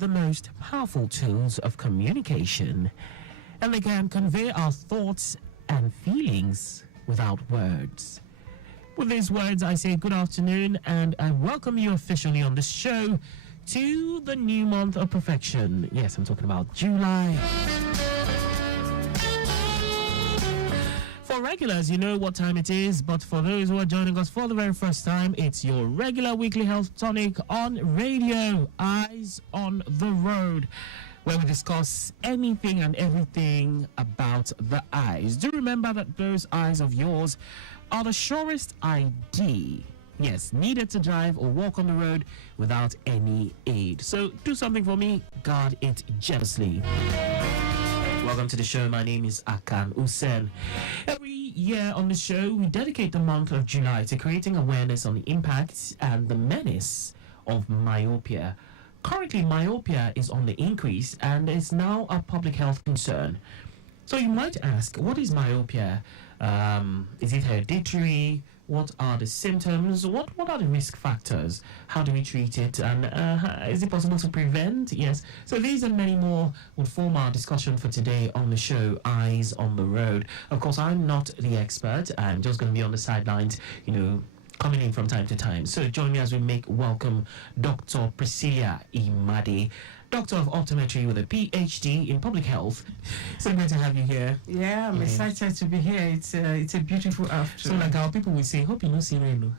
the most powerful tools of communication, and they can convey our thoughts and feelings without words. With these words, I say good afternoon, and I welcome you officially on this show to the new month of perfection. Yes, I'm talking about July. For regulars, you know what time it is, but for those who are joining us for the very first time, it's your regular weekly health tonic on radio, Eyes on the Road, where we discuss anything and everything about the eyes. Do remember that those eyes of yours are the surest ID, yes, needed to drive or walk on the road without any aid. So do something for me, guard it jealously. Welcome to the show. My name is Akan Hussein. Every year on the show, we dedicate the month of July to creating awareness on the impact and the menace of myopia. Currently, myopia is on the increase and is now a public health concern. So you might ask, what is myopia? Is it hereditary? What are the symptoms? What are the risk factors? How do we treat it? And is it possible to prevent? Yes. So these and many more would form our discussion for today on the show, Eyes on the Road. Of course, I'm not the expert. I'm just going to be on the sidelines, coming in from time to time. So join me as we make welcome Dr. Priscilia Imade, Doctor of Optometry with a PhD in Public Health. So great to have you here. Yeah, I'm excited to be here. It's a beautiful afternoon. So like our people will say, hope you know Cyril.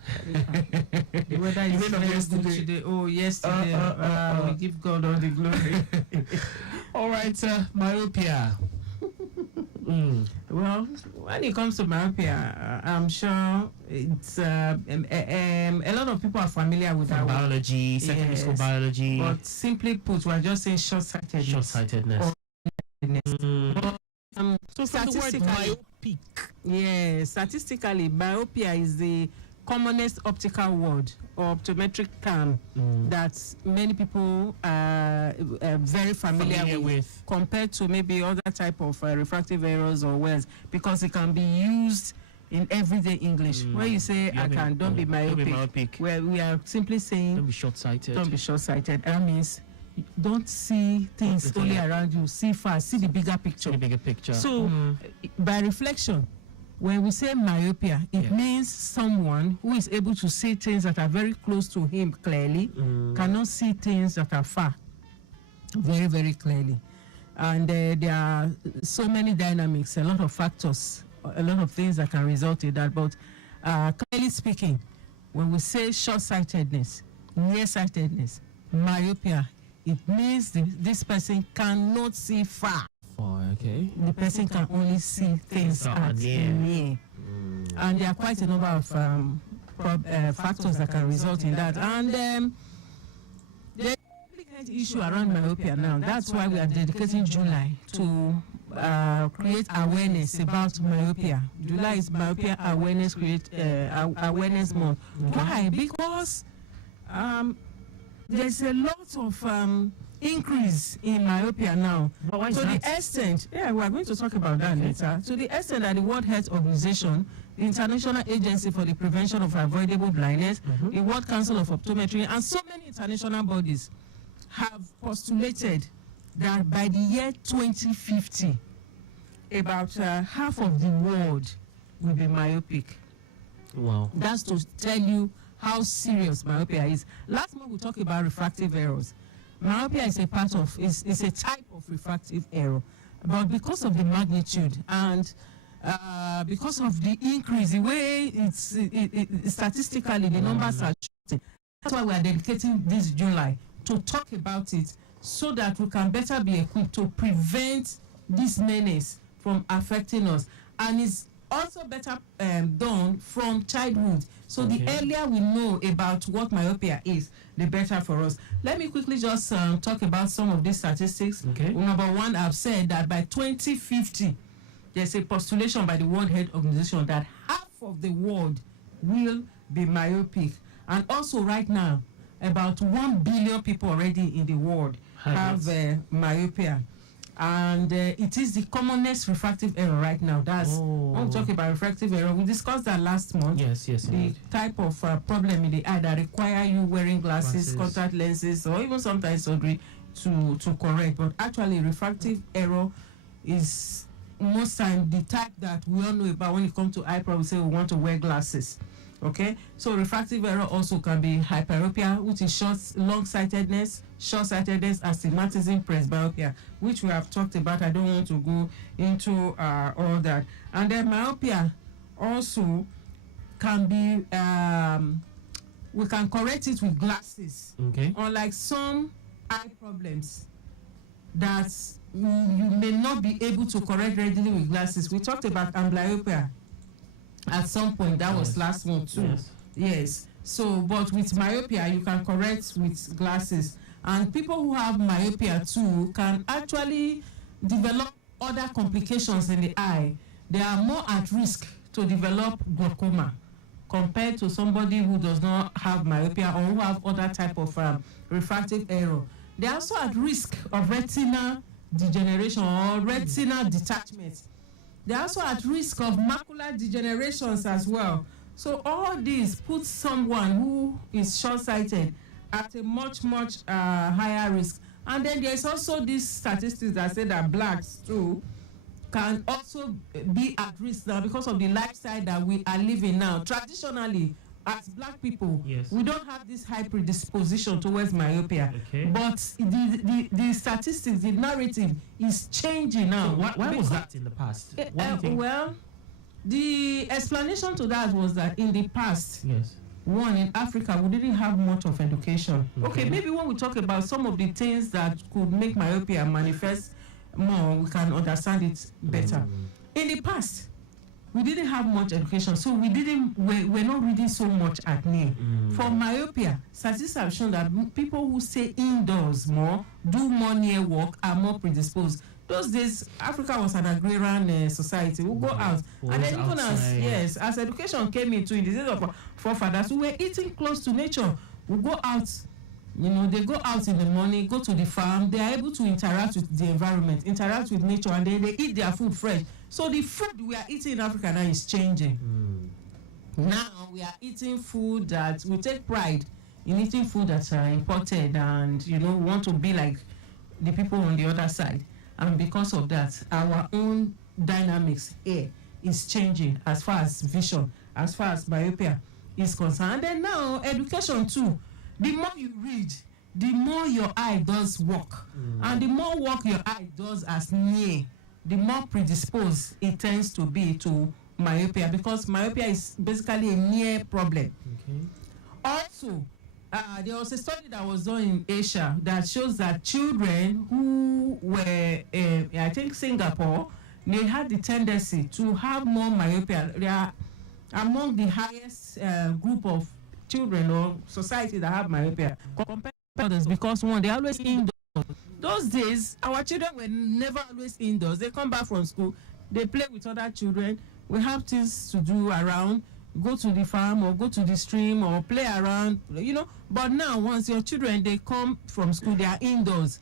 The weather is very good today. Oh, yesterday. We give God all the glory. All right, myopia. Well, when it comes to myopia, I'm sure it's a lot of people are familiar with that biology, secondary school biology. But simply put, we're just saying short-sightedness. Short-sightedness. So from the word myopic. Yeah, statistically, myopia is the commonest optical word or optometric term that many people are very familiar with compared to maybe other type of refractive errors or words, because it can be used in everyday English. When you say don't be myopic, where we are simply saying don't be short-sighted. Don't be short-sighted. That means don't see things only around you. See far, see the bigger picture. See the bigger picture. So by reflection, when we say myopia, it means someone who is able to see things that are very close to him clearly, cannot see things that are far very, very clearly. And there are so many dynamics, a lot of factors, a lot of things that can result in that. But clearly speaking, when we say short-sightedness, nearsightedness, myopia, it means this person cannot see far. Okay. The person can only see things at near. And there are quite a number of factors that can result in that. And the issue around myopia now, that's why we are dedicating July to create awareness about myopia. July is Myopia Awareness Awareness Month. Why? Because there's a lot of increase in myopia now. To the extent, we are going to talk about that later. To the extent that the World Health Organization, the International Agency for the Prevention of Avoidable Blindness, the World Council of Optometry, and so many international bodies have postulated that by the year 2050, about half of the world will be myopic. Wow. That's to tell you how serious myopia is. Last month we talked about refractive errors. Myopia is a type of refractive error, but because of the magnitude and because of the increase, the way statistically the numbers are shifting, that's why we are dedicating this July to talk about it, so that we can better be equipped to prevent this menace from affecting us. And it's also better done from childhood. So the earlier we know about what myopia is, the better for us. Let me quickly just talk about some of these statistics. Number one, I've said that by 2050, there's a postulation by the World Health Organization that half of the world will be myopic. And also right now, about 1 billion people already in the world have myopia. And it is the commonest refractive error right now. That's when we talk about refractive error. We discussed that last month. Yes, the type of problem in the eye that require you wearing glasses, contact lenses, or even sometimes surgery to correct. But actually, refractive error is most time the type that we all know about when it comes to eye problem. We say we want to wear glasses. Okay, so refractive error also can be hyperopia, which is long-sightedness, short-sightedness, astigmatism, presbyopia, which we have talked about. I don't want to go into all that. And then myopia also can be, we can correct it with glasses. Okay. Unlike some eye problems that you may not be able to correct readily with glasses. We talked about amblyopia at some point. That was last one too. Yes. So, but with myopia, you can correct with glasses. And people who have myopia too can actually develop other complications in the eye. They are more at risk to develop glaucoma compared to somebody who does not have myopia or who have other type of refractive error. They are also at risk of retinal degeneration or retinal detachment. They are also at risk of macular degenerations as well. So all these put someone who is short-sighted at a much higher risk. And then there's also these statistics that say that blacks too can also be at risk now because of the lifestyle that we are living now. Traditionally, as black people, we don't have this high predisposition towards myopia. Okay. But the statistics, the narrative is changing now. So why was that in the past? Well, the explanation to that was that in the past, one, in Africa, we didn't have much of education. Okay, maybe when we talk about some of the things that could make myopia manifest more, we can understand it better. In the past, we didn't have much education, so we're not reading so much at near. For myopia, statistics have shown that people who stay indoors more, do more near work, are more predisposed. Those days, Africa was an agrarian society. We'll go out. And then even as education came into in the days of our forefathers, we were eating close to nature. We go out, they go out in the morning, go to the farm. They are able to interact with the environment, interact with nature, and then they eat their food fresh. So the food we are eating in Africa now is changing. Now we are eating food that we take pride in eating food that's imported, and we want to be like the people on the other side. And because of that, our own dynamics here is changing as far as vision, as far as myopia is concerned. And then now education too. The more you read, the more your eye does work. And the more work your eye does as near, the more predisposed it tends to be to myopia, because myopia is basically a near problem. Also, there was a study that was done in Asia that shows that children who were, I think Singapore, they had the tendency to have more myopia. They are among the highest group of children or society that have myopia compared to others, because one, they're always indoors. Those days, our children were never always indoors. They come back from school, they play with other children. We have things to do around, go to the farm or go to the stream or play around, But now, once your children, they come from school, they are indoors.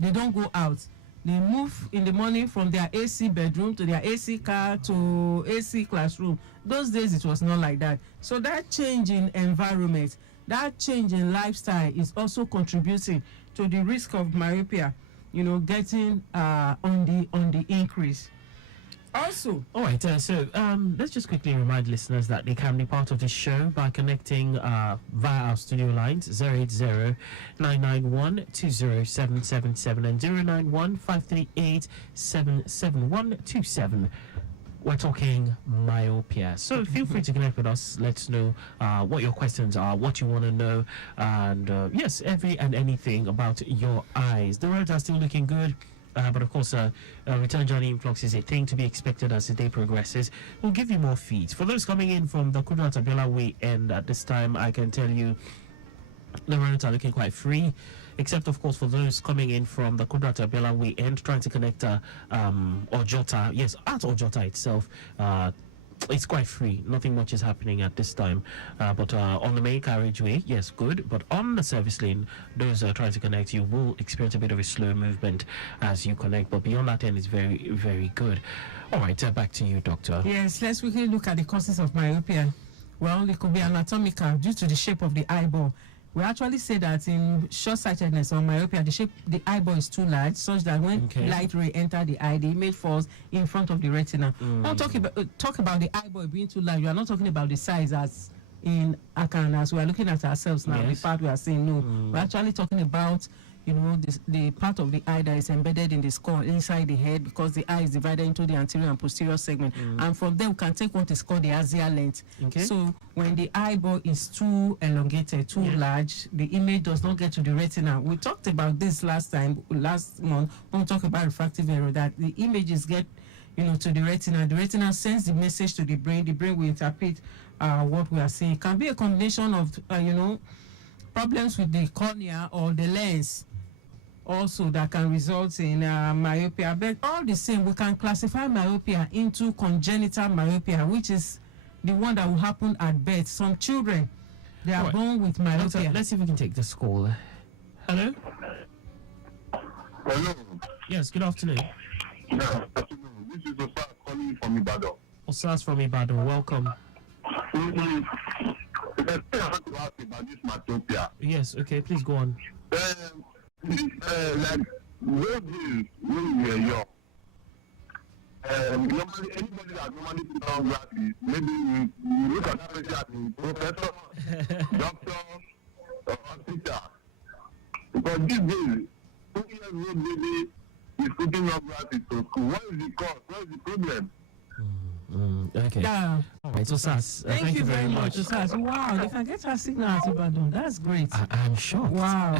They don't go out. They move in the morning from their AC bedroom to their AC car to AC classroom. Those days, it was not like that. So that change in environment, that change in lifestyle is also contributing to the risk of myopia, getting on the increase. Also, all right, so let's just quickly remind listeners that they can be part of the show by connecting via our studio lines 080-991-20777 and 091-538-77127. We're talking myopia. So feel free to connect with us. Let us know what your questions are, what you want to know, and yes, every and anything about your eyes. The roads are still looking good. But of course, return journey influx is a thing to be expected as the day progresses. We'll give you more feeds. For those coming in from the Kudrat Abiola way end at this time, I can tell you the roads are looking quite free, except of course for those coming in from the Kudrat Abiola way end trying to connect Ojota. Yes, at Ojota itself. It's quite free. Nothing much is happening at this time. But on the main carriageway, yes, good. But on the service lane, those trying to connect, you will experience a bit of a slow movement as you connect. But beyond that end, it's very, very good. All right, back to you, Doctor. Yes, let's quickly look at the causes of myopia. Well, it could be anatomical due to the shape of the eyeball. We actually say that in short-sightedness or myopia, the eyeball is too large, such that when light ray enter the eye, the image falls in front of the retina. Don't talk about the eyeball being too large. You are not talking about the size as in Akan, as we are looking at ourselves now. The part we are saying no. We're actually talking about, you know, the part of the eye that is embedded in the skull inside the head, because the eye is divided into the anterior and posterior segment. And from there, we can take what is called the axial length. So when the eyeball is too elongated, too large, the image does not get to the retina. We talked about this last month, when we talked about refractive error, that the images get, you know, to the retina. The retina sends the message to the brain will interpret what we are seeing. It can be a combination of, you know, problems with the cornea or the lens also that can result in myopia. But all the same, we can classify myopia into congenital myopia, which is the one that will happen at birth. Some children, they are born with myopia. Let's see if we can take this call. Hello? Hello. Yes, good afternoon. Yeah, afternoon. This is Osas calling from Ibadan. Osas from Ibadan, welcome. I want to ask about this myopia. Yes, okay, please go on. Like those days when we were young, normally anybody that normally put on glasses, maybe you look at that person as a professor, doctor, or teacher. Because these days, 2-year-old baby is putting on glasses to school. What is the cause? What is the problem? Okay. Yeah. All right, Osas, thank you very much, Osas. Wow, they can get her signal at Ibadan. That's great. I'm shocked. Wow.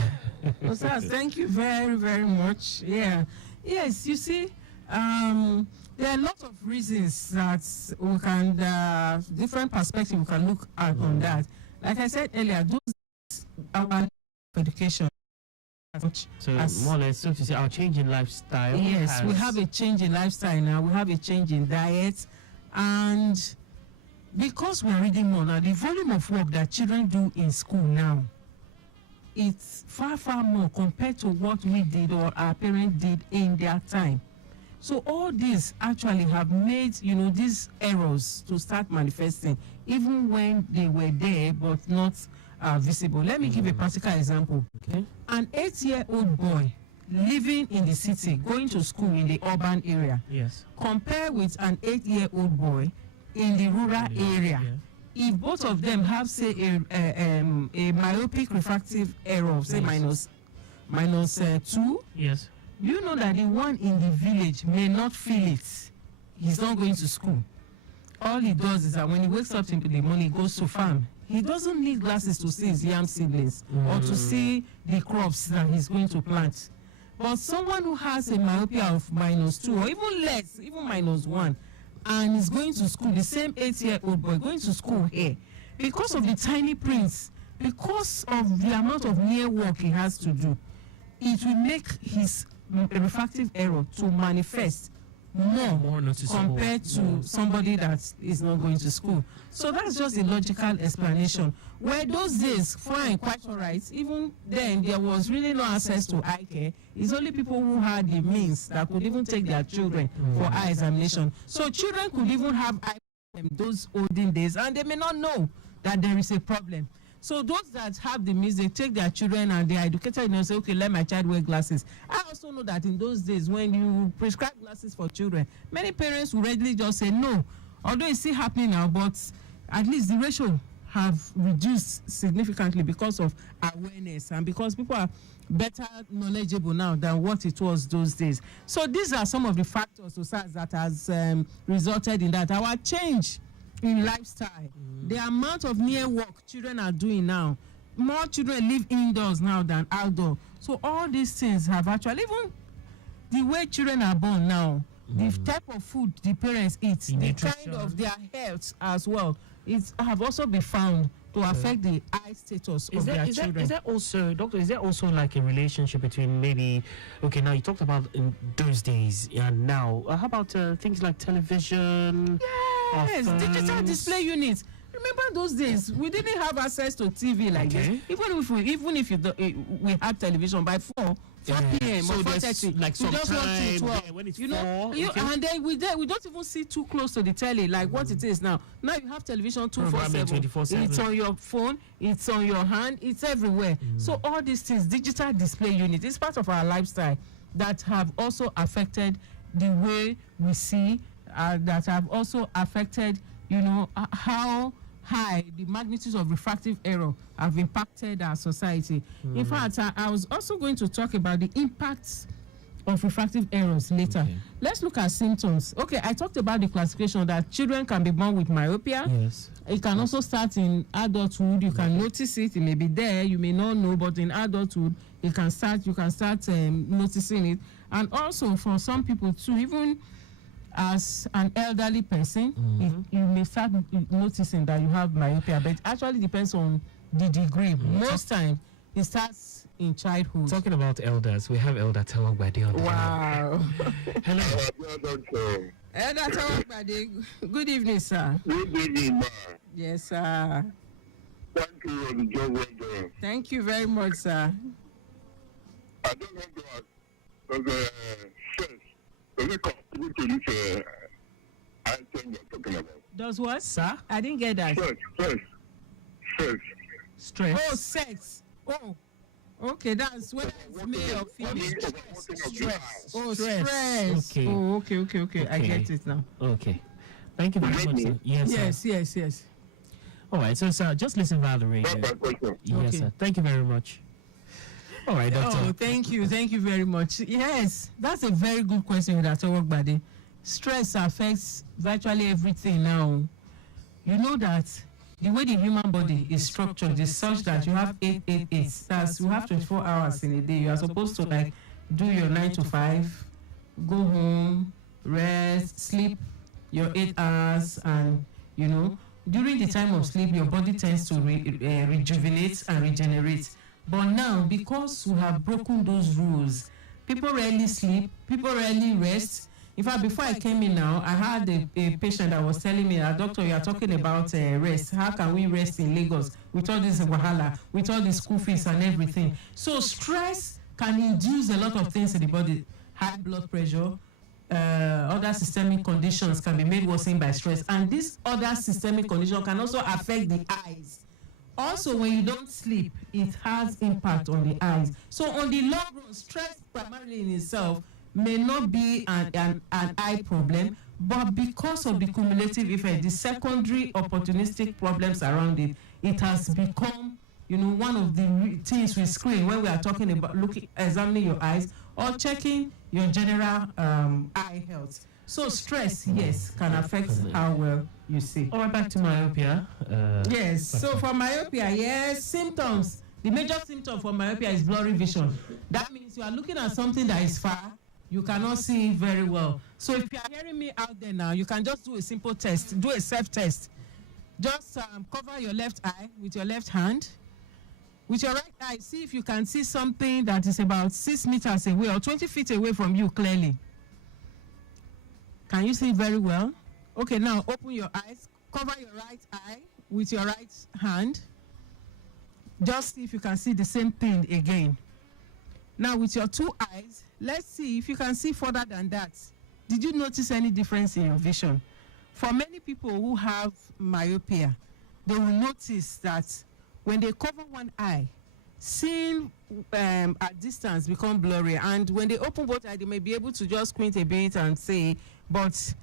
Osas, thank you very, very much. Yeah. Yes, you see, there are lots of reasons that we can, different perspectives we can look at on that. Like I said earlier, those our education. So more or less, so to say, our change in lifestyle. Yes, we have a change in lifestyle now. We have a change in diet. And because we're reading more now, the volume of work that children do in school now, it's far, far more compared to what we did or our parents did in their time. So all these actually have made, you know, these errors to start manifesting, even when they were there but not visible. Let me give a practical example. Okay. An 8-year-old boy living in the city, going to school in the urban area, compare with an 8-year-old boy in the rural area. If both of them have, say, a myopic refractive error of, say, minus 2, you know that the one in the village may not feel it. He's not going to school. All he does is that when he wakes up in the morning, he goes to farm. He doesn't need glasses to see his yam seedlings or to see the crops that he's going to plant. But someone who has a myopia of -2 or even less, even -1, and is going to school, the same 8-year-old boy going to school here, because of the tiny prints, because of the amount of near work he has to do, it will make his refractive error to manifest more compared to somebody that is not going to school. So that's just a logical explanation. Where those days, fine, quite all right, even then there was really no access to eye care. It's only people who had the means that could even take their children for eye examination. So children could even have eye problem those olden days, and they may not know that there is a problem. So those that have the means, they take their children and they are educated and say, okay, let my child wear glasses. I also know that in those days, when you prescribe glasses for children, many parents will readily just say no. Although it's still happening now, but at least the ratio have reduced significantly because of awareness and because people are better knowledgeable now than what it was those days. So these are some of the factors that has resulted in that. Our change in lifestyle, the amount of near work children are doing now, more children live indoors now than outdoor. So all these things have actually, even the way children are born now, the type of food the parents eat, the kind of their health as well, it have also been found to affect the eye status of their children. Is there also, doctor, is there also like a relationship between maybe, okay, now you talked about in those days and now, how about things like television? Yes, digital display units. Remember those days, we didn't have access to TV like this. Even if we had television by 4 p.m. So or there's 4:30. like You just walk sometime till 12. there when it's You know, 4, okay. and then we don't even see too close to the telly like what it is now. Now you have television 247. 24/7. It's on your phone. It's on your hand. It's everywhere. So all these things, digital display unit, is part of our lifestyle that have also affected the way we see. That have also affected, how high the magnitude of refractive error have impacted our society. In fact, I was also going to talk about the impacts of refractive errors later. Okay. Let's look at symptoms. Okay, I talked about the classification that children can be born with myopia. Yes. It can also start in adulthood. You can notice it. It may be there. You may not know, but in adulthood, you can start noticing it. And also for some people too, even as an elderly person, you may start noticing that you have myopia, but it actually depends on the degree. Most times, it starts in childhood. Talking about elders, we have Elder Tawagbade on the line. Wow. Hello. Elder Tawagbade, good evening, sir. Good evening, ma. Yes, sir. Thank you for the job well done. Thank you very much, sir. I don't want to ask, because first, does it contribute to this item you're talking about? Does what? Sir? I didn't get that. First. Stress. Oh, sex. Oh, okay, that's whether it's male or female. Stress. Oh, Stress. stress. Okay. Oh, okay. I Okay. get it now. Okay. Thank you very much, sir. Yes, sir. Yes. All right, so sir, just listen via the radio. That's my question. Yes, Okay. sir. Thank you very much. All right, doctor. Oh, thank you very much. Yes, that's a very good question, Dr. Workbody. Stress affects virtually everything now. You know that the way the human body is structured is such that you have 8. That's you have 24 hours in a day. You are supposed to do your 9 to 5, go home, rest, sleep your 8 hours, and during the time of sleep, your body tends to rejuvenate and regenerate. But now, because we have broken those rules, people rarely sleep, people rarely rest. In fact, before I came in now, I had a patient that was telling me, doctor, you are talking about rest. How can we rest in Lagos with all this wahala, with all the school fees and everything? So stress can induce a lot of things in the body. High blood pressure, other systemic conditions can be made worse by stress. And this other systemic condition can also affect the eyes. Also, when you don't sleep, it has impact on the eyes. So on the long run, stress primarily in itself may not be an eye problem, but because of the cumulative effect, the secondary opportunistic problems around it, it has become, one of the things we screen when we are talking about examining your eyes or checking your general eye health. So stress, yes, can affect how well you see. All right, back to myopia. Yes, so for myopia, yes, symptoms. The major symptom for myopia is blurry vision. That means you are looking at something that is far, you cannot see very well. So if you are hearing me out there now, you can just do a simple test, do a self-test. Just cover your left eye with your left hand. With your right eye, see if you can see something that is about 6 meters away or 20 feet away from you clearly. Can you see very well? Okay, now open your eyes. Cover your right eye with your right hand. Just see if you can see the same thing again. Now with your 2 eyes, let's see if you can see further than that. Did you notice any difference in your vision? For many people who have myopia, they will notice that when they cover one eye, seeing at distance become blurry, and when they open both eyes, they may be able to just squint a bit and see, but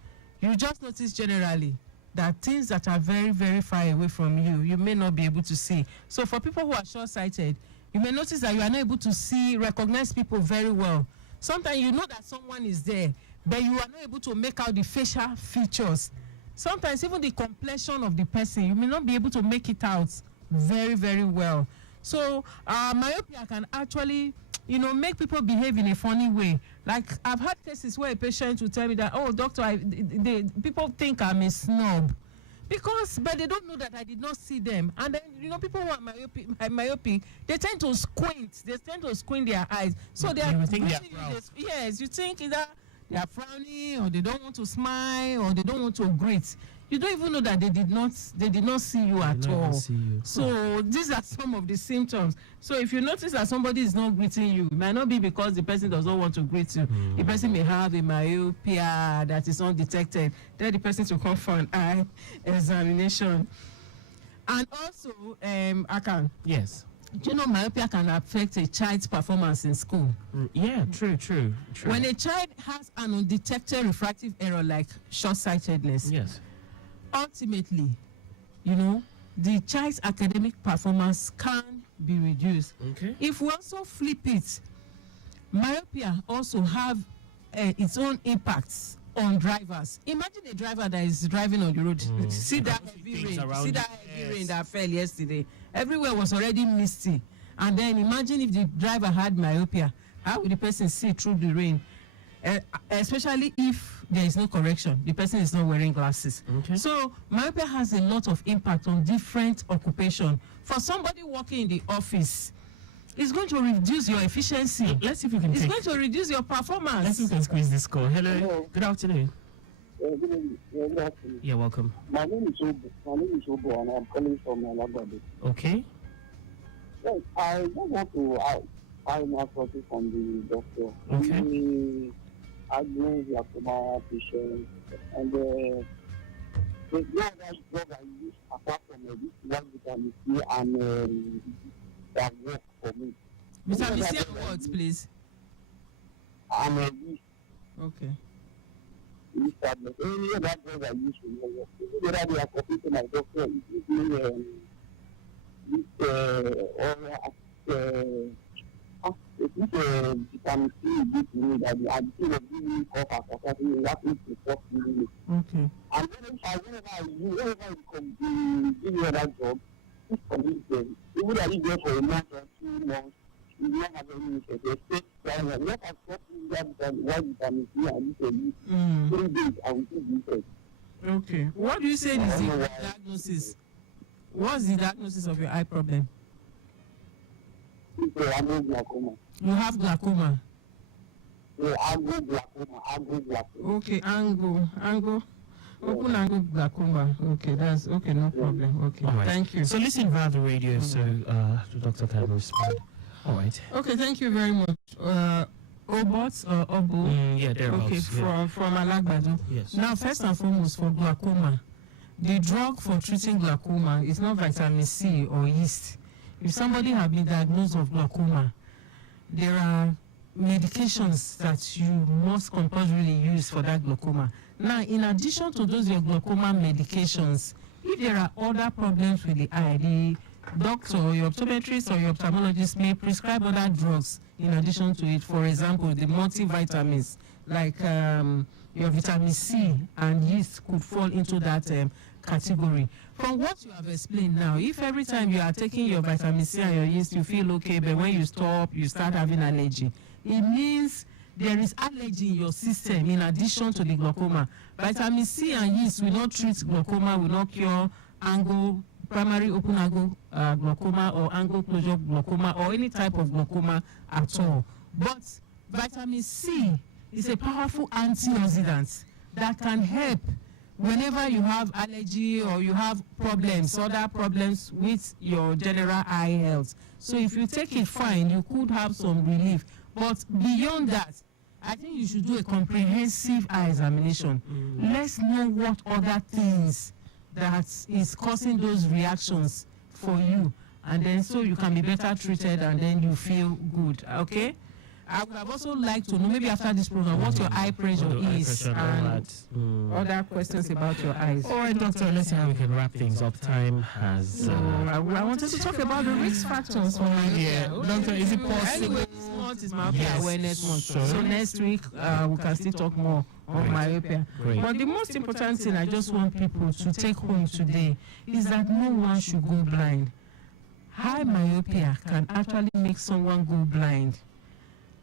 you just notice generally that things that are very, very far away from you, you may not be able to see. So for people who are short-sighted, you may notice that you are not able to recognize people very well. Sometimes you know that someone is there, but you are not able to make out the facial features. Sometimes even the complexion of the person, you may not be able to make it out very, very well. So myopia can actually, make people behave in a funny way. Like I've had cases where a patient will tell me that, oh, doctor, people think I'm a snob. But they don't know that I did not see them. And then, people who are myopic, they tend to squint. They tend to squint their eyes. So they are, you think they are proud. Yes, you think either they are frowning, or they don't want to smile, or they don't want to greet. you don't even know that they did not see you at all. So these are some of the symptoms. So if you notice that somebody is not greeting you, it might not be because the person does not want to greet you. The person may have a myopia that is undetected. Tell the person to come for an eye examination. And also, Yes. do you know myopia can affect a child's performance in school? Yeah, true. When a child has an undetected refractive error like short-sightedness, Yes. ultimately, the child's academic performance can be reduced. Okay. If we also flip it, myopia also have its own impacts on drivers. Imagine a driver that is driving on the road. See that heavy rain that fell yesterday. Everywhere was already misty. And then imagine if the driver had myopia. How would the person see through the rain? Especially if there is no correction. The person is not wearing glasses. Okay. So myopia has a lot of impact on different occupations. For somebody working in the office, it's going to reduce your efficiency. Let's see if we can It's going to reduce your performance. Let's see if we can squeeze this call. Hello. Good afternoon. Good afternoon. Yeah, welcome. My name is Obo, and I'm calling from Alagbado. Okay. Yes, I just want to find out something from the doctor. Okay. I know the Akuma patient, and the other drug I use apart from this one vitamin C and that work for me. Vitamin C and what, please? I'm a Okay. this tablet. Any other drug I use for me. Whether they are copying to my doctor, it gives me this vitamin C gives me that the addition of giving cough or something that is to stop me. Okay. And then whenever I come give you another job, this condition, even if I live there for a month or 2 months, you don't have any effect. They stay down and not as much that vitamin C and you 3 days and we see the effect. Okay. What do you say is the diagnosis? What's the diagnosis of your eye problem? It's angle glaucoma. You have glaucoma. Angle glaucoma. Okay, angle. Open angle glaucoma. Okay, that's okay, no problem. Okay, All right. thank you. So listen via the radio so the doctor can respond. All right. Okay, thank you very much. Obot or Obo? Yeah, thereabouts. Okay, from Alagbado. Yes. Now, first and foremost, for glaucoma, the drug for treating glaucoma is not vitamin C or yeast. If somebody has been diagnosed with glaucoma, there are medications that you must compulsorily use for that glaucoma. Now, in addition to those your glaucoma medications, if there are other problems with the eye, the doctor or your optometrist or your ophthalmologist may prescribe other drugs in addition to it. For example, the multivitamins like your vitamin C and yeast could fall into that category. From what you have explained now, if every time you are taking your vitamin C and your yeast you feel okay, but when you stop you start having allergy, it means there is allergy in your system in addition to the glaucoma. Vitamin C and yeast will not treat glaucoma, will not cure primary open angle glaucoma or angle closure glaucoma or any type of glaucoma at all. But vitamin C is a powerful antioxidant that can help whenever you have allergy or you have other problems with your general eye health. So if you take it fine, you could have some relief. But beyond that, I think you should do a comprehensive eye examination. Let's know what other things that is causing those reactions for you, and then so you can be better treated and then you feel good. Okay? I would have also liked to know, maybe after this program, what your eye pressure is and other questions about your eyes. All right, doctor, let's see how we can wrap things up. Time has... I wanted to talk about the risk factors for myopia. Yeah, doctor, is it possible? Anyway, this month is myopia awareness month. So Next week, we can still talk more on myopia. Great. But the most important thing I just want people to take home today is that no one should go blind. High myopia can actually make someone go blind.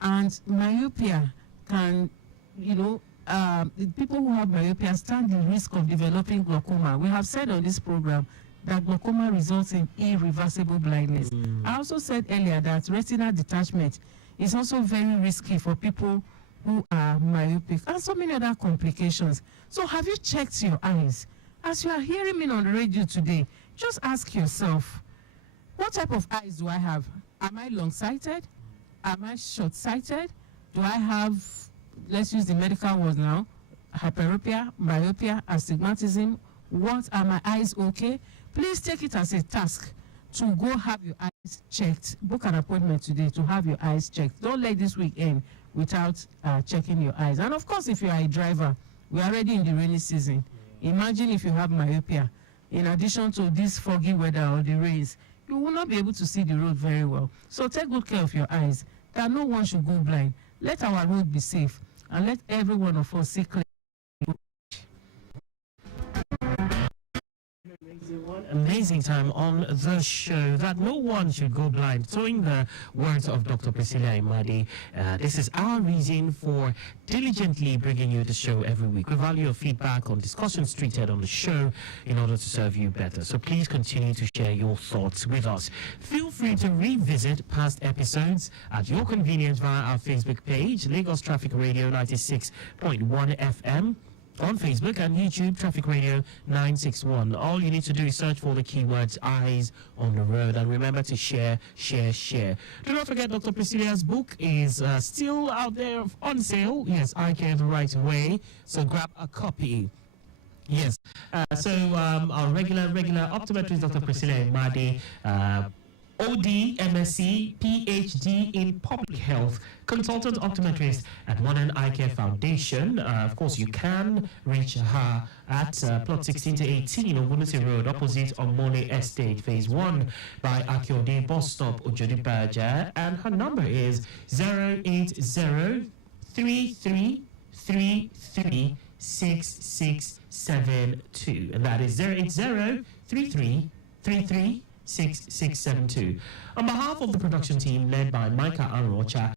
And myopia can, people who have myopia stand the risk of developing glaucoma. We have said on this program that glaucoma results in irreversible blindness. I also said earlier that retinal detachment is also very risky for people who are myopic and so many other complications. So have you checked your eyes? as you are hearing me on the radio today, just ask yourself, what type of eyes do I have? Am I long-sighted? Am I short-sighted? Do I have, let's use the medical words now, hyperopia, myopia, astigmatism? What, are my eyes okay? Please take it as a task to go have your eyes checked. Book an appointment today to have your eyes checked. Don't let this week end without checking your eyes. And of course, if you are a driver, we are already in the rainy season. Imagine if you have myopia. In addition to this foggy weather or the rains, you will not be able to see the road very well. So take good care of your eyes, that no one should go blind. Let our road be safe, and let every one of us see clearly. Amazing time on the show that no one should go blind. So in the words of Dr. Priscilia Imade, this is our reason for diligently bringing you the show every week. We value your feedback on discussions treated on the show in order to serve you better. So please continue to share your thoughts with us. Feel free to revisit past episodes at your convenience via our Facebook page, Lagos Traffic Radio 96.1 FM. On Facebook and YouTube, Traffic Radio 961. All you need to do is search for the keywords Eyes on the Road. And remember to share. Do not forget Dr. Priscilia's book is still out there on sale. Yes, I Care the Right Way. So grab a copy. Yes. Our regular optometrist, Dr. Priscilia Imade, OD, MSc, PhD in Public Health, consultant optometrist at Modern Eye Care Foundation. Of course, you can reach her at plot 16 to 18 on Wunisi Road, opposite Omole Estate, Phase 1 by Akiode Bus Stop, Ojodipaja. And her number is 080-3333-6672. And that is 080-3333-6672. On behalf of the production team led by Micah Arocha,